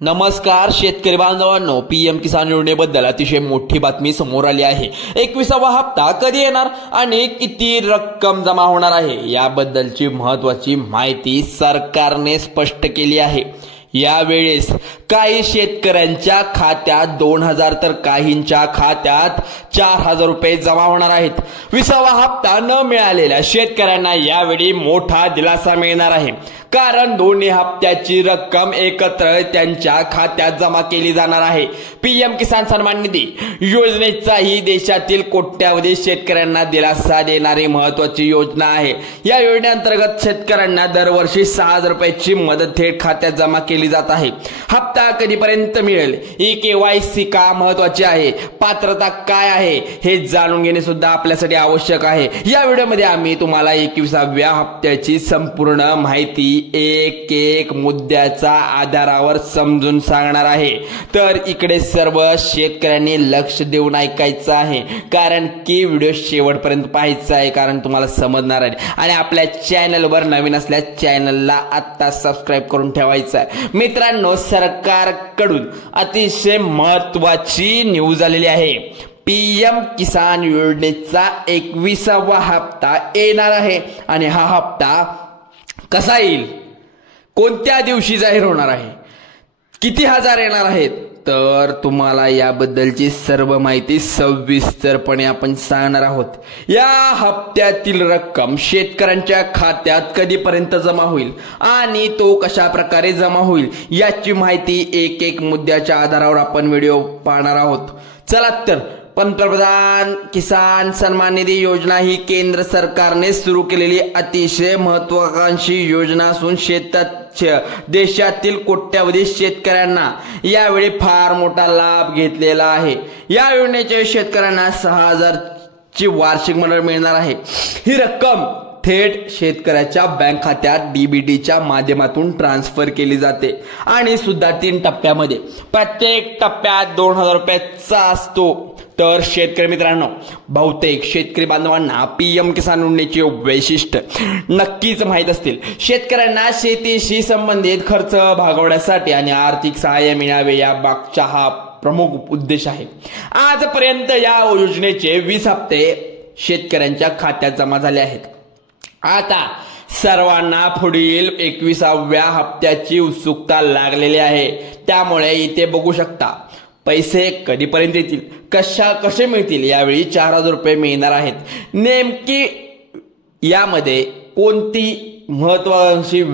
नमस्कार शेतकरी बांधवांनो, पीएम किसान योजनेबद्दल अतिशय मोठी बातमी समोर आली आहे। 21वा हप्ता कधी येणार आणि किती रक्कम जमा होणार आहे याबद्दलची महत्त्वाची माहिती सरकारने स्पष्ट केली आहे। यावेळेस काही शेतकऱ्यांच्या खात्यात 2000 तर काहींच्या खात्यात 4000 रुपये जमा होणार आहेत। 20वा हप्ता न मिळालेल्या शेतकऱ्यांना यावेळी मोठा दिलासा मिळणार आहे, कारण दोन्ही हप्त्याची रक्कम एकत्र त्यांच्या खात्यात जमा केली जाणार आहे। पीएम किसान सन्मान निधी योजनेचा ही देशातील कोट्यावधी शेतकऱ्यांना दिलासा देणारी महत्त्वाची योजना आहे। या योजनेअंतर्गत शेतकऱ्यांना दरवर्षी 6000 रुपयाची मदत थेट खात्यात जमा केली जात आहे। हप्ता कधीपर्यंत मिळेल, ही केवायसी का महत्त्वाची आहे, पात्रता काय आहे हे जाणून घेणे सुद्धा आपल्यासाठी आवश्यक आहे। या व्हिडिओमध्ये आम्ही तुम्हाला 21व्या हप्त्याची संपूर्ण माहिती एक एक मुद्द्याच्या आधारावर समजून सांगणार आहे। तर इकडे सर्व शेतकऱ्यांनी लक्ष देऊन ऐकायचं आहे, कारण की व्हिडिओ शेवटपर्यंत पाहायचा आहे, कारण तुम्हाला समजणार आहे। आणि आपल्या चॅनलवर नवीन असल्यास चॅनलला आता सबस्क्राइब करून ठेवायचं आहे। मित्रांनो, सरकारकडून अतिशय महत्त्वाची न्यूज आलेली आहे। पीएम किसान योजनेचा 21वा हप्ता येणार आहे आणि हा हप्ता कसा येईल, कोणत्या दिवशी जाहीर होणार आहे, किती हजार येणार आहेत, तर तुम्हाला याबद्दलची सर्व माहिती सविस्तरपणे आपण सांगणार आहोत। या हप्त्यातील रक्कम शेतकऱ्यांच्या खात्यात कधीपर्यंत जमा होईल आणि तो कशा प्रकारे जमा होईल याची माहिती एक एक मुद्द्याच्या आधारावर आपण व्हिडिओ पाहणार आहोत। चला तर, पंतप्रधान किसान सन्मान निधी योजना ही केंद्र सरकारने सुरू केलेली अतिशय महत्त्वाकांक्षी योजना असून देशातील कोट्यावधी शेतकऱ्यांना यावेळी फार मोठा लाभ घेतलेला आहे। या योजनेच्या शेतकऱ्यांना 6000 ची वार्षिक मदत मिळणार आहे। ही रक्कम थेट शेतकऱ्याच्या बँक खात्यात डीबीटीच्या माध्यमातून ट्रान्सफर केली जाते आणि सुद्धा 3 टप्प्यामध्ये, प्रत्येक टप्प्यात 2000 रुपयाचा असतो। तर शेतकरी मित्रांनो, बहुतेक शेतकरी बांधवांना पीएम किसान योजनेचे वैशिष्ट्य नक्कीच माहीत असतील। शेतकऱ्यांना शेतीशी संबंधित खर्च भागवण्यासाठी आणि आर्थिक सहाय्य मिळावे या मागचा हा प्रमुख उद्देश आहे। आजपर्यंत या योजनेचे 20 हप्ते शेतकऱ्यांच्या खात्यात जमा झाले आहेत। आता सर्वांना पुढील 21व्या हप्त्याची उत्सुकता लागलेली आहे। त्यामुळे इथे बघू शकता पैसे कधीपर्यंत येतील, कसे मिळतील। यावेळी 4000 रुपये मिळणार आहेत। नेमकी यामध्ये कोणती महत्त्वाची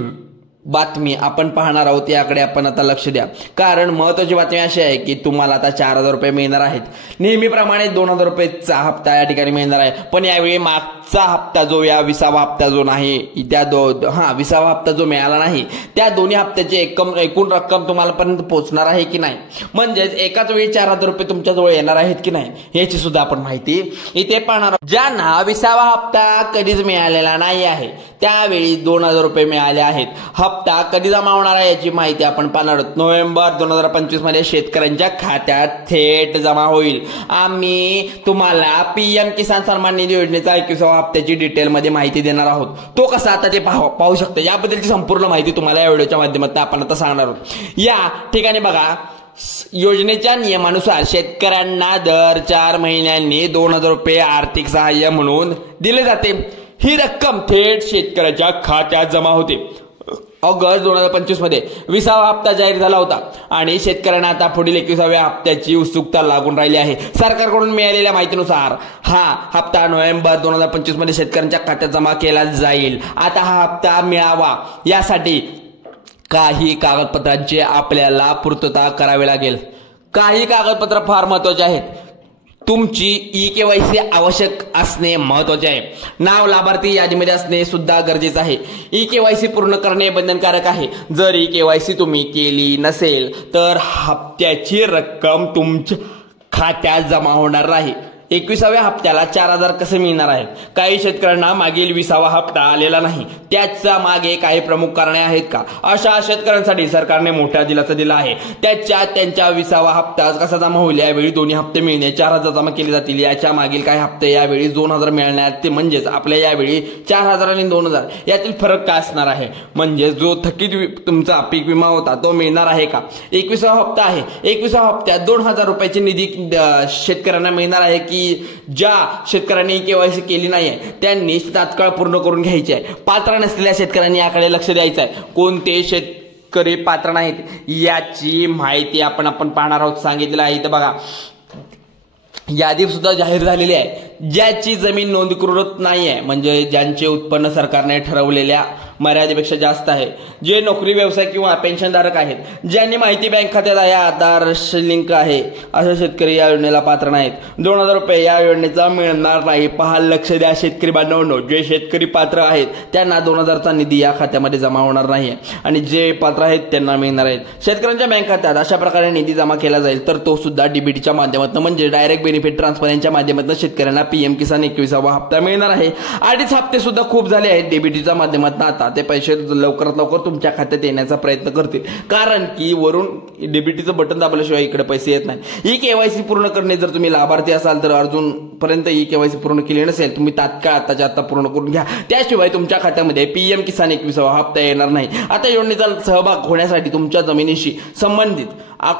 बातमी आपण पाहणार आहोत याकडे आपण आता लक्ष द्या, कारण महत्त्वाची बातमी अशी आहे की तुम्हाला आता 4000 रुपये मिळणार आहेत। नेहमीप्रमाणे 2000 रुपयेचा हप्ता या ठिकाणी मिळणार आहे, पण यावेळी मागचा हप्ता जो, या 20वा हप्ता जो नाही, त्या 20वा हप्ता जो मिळाला नाही, त्या दोन्ही हप्त्याची एकूण रक्कम तुम्हाला पर्यंत पोहोचणार आहे की नाही, म्हणजेच एकाच वेळी 4000 रुपये तुमच्याजवळ येणार आहेत की नाही याची सुद्धा आपण माहिती इथे पाहणार आहोत। ज्यांना 20वा हप्ता कधीच मिळालेला नाही आहे त्यावेळी 2000 रुपये मिळाले आहेत। हप्ता कधी जमा होणार आहे याची माहिती आपण पाहणार आहोत। नोव्हेंबर 2025 मध्ये शेतकऱ्यांच्या खात्यात थेट जमा होईल। आम्ही तुम्हाला पीएम किसान सन्मान निधी योजनेचा 21व्या हप्त्याची डिटेल मध्ये माहिती देणार आहोत। तो कसा आता ते पाहू शकता, याबद्दलची संपूर्ण माहिती तुम्हाला या व्हिडिओच्या माध्यमातून आपण आता सांगणार आहोत। या ठिकाणी बघा, योजनेच्या नियमानुसार शेतकऱ्यांना दर 4 महिन्यांनी 2000 रुपये आर्थिक सहाय्य म्हणून दिले जाते। ही रक्कम थेट शेतकऱ्याच्या खात्यात जमा होते। ऑगस्ट 2025 मध्ये 20वा हप्ता जाहीर झाला होता आणि शेतकऱ्यांना आता पुढील 21व्या हप्त्याची उत्सुकता लागून राहिली आहे। सरकारकडून मिळालेल्या माहितीनुसार हा हप्ता नोव्हेंबर 2025 मध्ये शेतकऱ्यांच्या खात्यात जमा केला जाईल। आता हा हप्ता मिळावा यासाठी काही कागदपत्रांची आपल्याला पूर्तता करावी लागेल। काही कागदपत्र फार महत्त्वाचे आहेत। तुमची ई-केवायसी आवश्यक असणे महत्त्वाचे आहे। नाव लाभार्थी यादीमध्ये असणे सुद्धा गरजेचं आहे। ई-केवायसी पूर्ण करणे बंधनकारक आहे। जर ई-केवायसी तुम्ही केली नसेल तर हप्त्याची रक्कम तुमच्या खात्यात जमा होणार नाही। 21व्या हप्त्याला 4,000 कसे मिळणार आहेत? काही शेतकऱ्यांना मागील 20वा हप्ता आलेला नाही, त्याच्या मागे काही प्रमुख कारणे आहेत का? अशा शेतकऱ्यांसाठी सरकारने मोठा दिलासा दिला आहे. त्यांच्या 20वा हप्ता कसा जमा होईल, यावेळी दोन्ही हप्ते मिळणे 4,000 जमा केले जातील. याच्या मागील काही हप्ते यावेळी 2,000 मिळणार, ते म्हणजेच आपल्या यावेळी 4,000 आणि 2,000 यातील फरक काय असणार आहे? म्हणजे जो थकीत तुमचा पीक विमा होता तो मिळणार आहे का? 21वा हप्ता आहे, 21व्या हप्त्यात 2,000 रुपयाची निधी शेतकऱ्यांना मिळणार आहे की ज्या शेतकऱ्यांनी केवायसी केली नाहीये त्यांनी तात्काळ पूर्ण करून घ्यायची आहे. पात्र नसलेल्या शेतकऱ्यांनी याकडे लक्ष द्यायचं आहे. कोणते शेतकरी पात्र नाहीत याची माहिती आपण पाहणार आहोत. सांगितलेलं आहे इथं बघा, यादी सुद्धा जाहीर झालेली आहे. ज्याची जमीन नोंदणीकृत नाही आहे, म्हणजे ज्यांचे उत्पन्न सरकारने ठरवलेल्या मर्यादेपेक्षा जास्त आहे, जे नोकरी व्यवसाय किंवा पेन्शनधारक आहेत, ज्यांनी माहिती बँक खात्यात आहे, आधार लिंक आहे, असे शेतकरी या योजनेला पात्र नाहीत. 2,000 रुपये या योजनेचा मिळणार नाही. पहा, लक्ष द्या शेतकरी बांधवांनो, जे शेतकरी पात्र आहेत त्यांना 2,000चा निधी या खात्यामध्ये जमा होणार नाही आणि जे पात्र आहेत त्यांना मिळणार आहेत. शेतकऱ्यांच्या बँक खात्यात अशा प्रकारे निधी जमा केला जाईल, तर तो सुद्धा डीबीटीच्या माध्यमातून म्हणजे डायरेक्ट बेनिफिट ट्रान्सफर यांच्या माध्यमातून शेतकऱ्यांना पीएम किसान 21वा हप्ता मिळणार आहे. 2.5 हप्ते सुद्धा खूप झाले आहेत डीबीटीच्या माध्यमातून. आता ते पैसे लवकरात लवकर तुमच्या खात्यात येण्याचा प्रयत्न करतील, कारण की वरून डीबीटीचं बटन दाबल्याशिवाय इकडे पैसे येत नाही. ही केवायसी पूर्ण करणे, जर तुम्ही लाभार्थी असाल तर अजूनपर्यंत ही केवायसी पूर्ण केली नसेल, तुम्ही तात्काळ आताच्या आता पूर्ण करून घ्या. त्याशिवाय तुमच्या खात्यामध्ये पीएम किसान 21वा हप्ता येणार नाही. आता योजनेचा सहभाग होण्यासाठी तुमच्या जमिनीशी संबंधित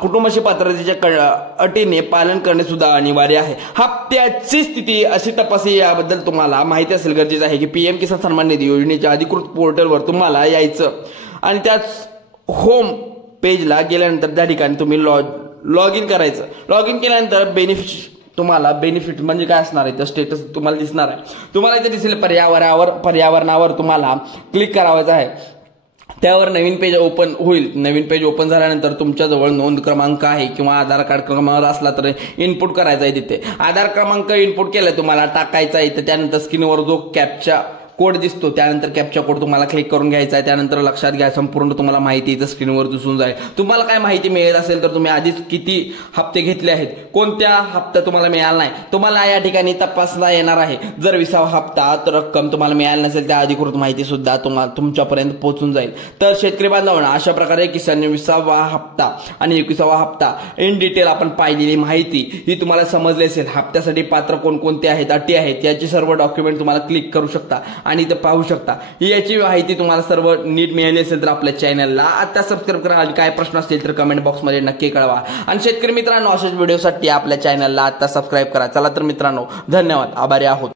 कुटुंबाशी पात्रतेच्या अटीने पालन करणे सुद्धा अनिवार्य आहे. हप्त्याची स्थिती अशी तपासणी याबद्दल तुम्हाला माहिती असेल गरजेचं आहे की पीएम किसान सन्मान निधी योजनेच्या अधिकृत पोर्टलवर तुम्हाला यायचं आणि त्याच होम पेजला गेल्यानंतर त्या ठिकाणी तुम्ही लॉग इन करायचं. लॉग इन केल्यानंतर बेनिफिट म्हणजे काय असणार आहे, तर स्टेटस तुम्हाला दिसणार आहे. तुम्हाला इथे दिसेल पर्यावरणावर तुम्हाला क्लिक करायचं आहे. त्यावर नवीन पेज ओपन होईल. नवीन पेज ओपन झाल्यानंतर तुमच्याजवळ नोंद क्रमांक आहे किंवा आधार कार्ड क्रमांक असला तर इनपुट करायचा आहे. तिथे आधार क्रमांक इनपुट केला तुम्हाला टाकायचा आहे. त्यानंतर स्क्रीनवर जो कॅप्चा कोड दिसतो, त्यानंतर कॅप्चा कोड तुम्हाला क्लिक करून घ्यायचा आहे. त्यानंतर लक्षात घ्या, संपूर्ण तुम्हाला माहिती इथं स्क्रीनवर दिसून जाईल. तुम्हाला काय माहिती मिळत असेल तर तुम्ही आधीच किती हप्ते घेतले आहेत, कोणत्या हप्ता तुम्हाला मिळाला नाही, तुम्हाला या ठिकाणी तपासता येणार आहे. जर 20वा हप्ता तर रक्कम तुम्हाला मिळाली नसेल, त्या अधिकृत माहिती सुद्धा तुमच्यापर्यंत पोहोचून जाईल. तर शेतकरी बांधवांना अशा प्रकारे किसान 20वा हप्ता आणि 21वा हप्ता इन डिटेल आपण पाहिलेली माहिती ही तुम्हाला समजली असेल. हप्त्यासाठी पात्र कोणकोणते आहेत, अटी आहेत, याची सर्व डॉक्युमेंट तुम्हाला क्लिक करू शकता आणि इथं पाहू शकता. याची माहिती तुम्हाला सर्व नीट मिळाली असेल तर आपल्या चॅनलला आता सबस्क्राईब करा. आणि काय प्रश्न असतील तर कमेंट बॉक्समध्ये नक्की कळवा. आणि शेतकरी मित्रांनो, अशाच व्हिडिओसाठी आपल्या चॅनलला आता सबस्क्राईब करा. चला तर मित्रांनो, धन्यवाद, आभारी आहोत.